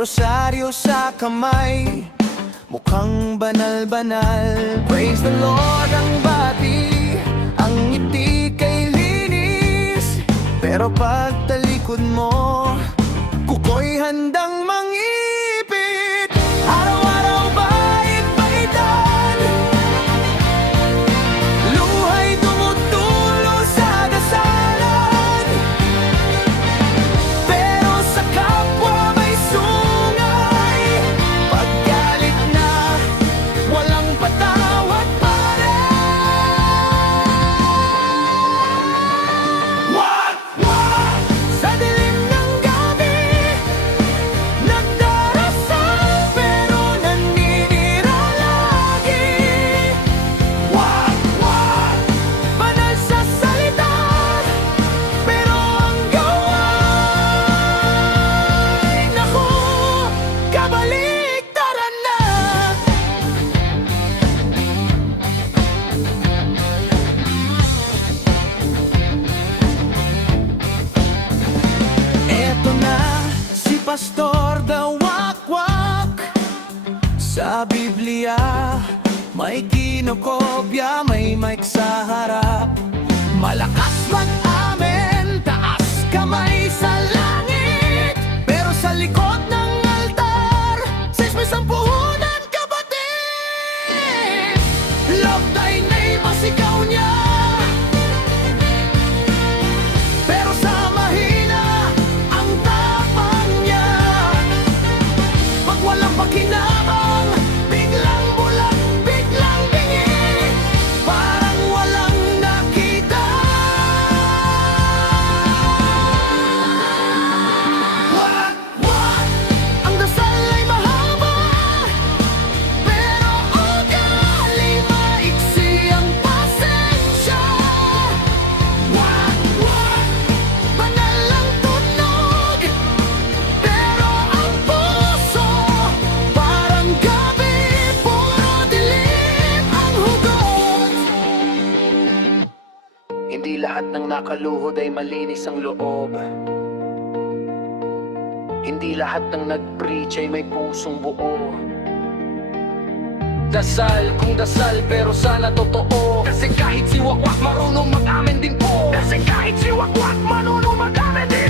rosaryo sa kamay, mukhang banal-banal. Praise the Lord ang bati, ang ngiti kay linis. Pero pag talikod mo, kuko'y handang mangipit. Araw-araw bait-baitan, luhay tumutulo sa dasalan. Pero sa kapwa may sungay, paggalit na walang patawad pa rin. Wag! Sa dilim ng gabi, nagdarasal pero naninira lagi. Wag! Banal sa salita, pero ang gawa, naku, kabaliktaran na. Eto na si Pastor Dawakwak. Sa Biblia may kinokopya, may mic sa harap. Malakas mag-amen, taas kamay sa langit. Pero sa likod ng altar, may sampuhunan kapatid. Love thy neighbor, sigaw niya. Pero sa mahina, ang tapang niya. Pag walang pakinabang, biglang bulag, biglang bingi. Parang walang nakita. Wag! Ang dasal ay mahaba, pero ugali maiksi ang pasensya. Wag! Banal ang tunog, pero ang puso parang gabi, puro dilim ang hugot. Hindi lahat ng nakaluhod ay malinis ang loob. Hindi lahat ng nag-preach ay may pusong buo. Dasal kung dasal, pero sana totoo. Kasi kahit si Wakwak marunong mag-amen din po. Kasi kahit si Wakwak marunong mag-amen din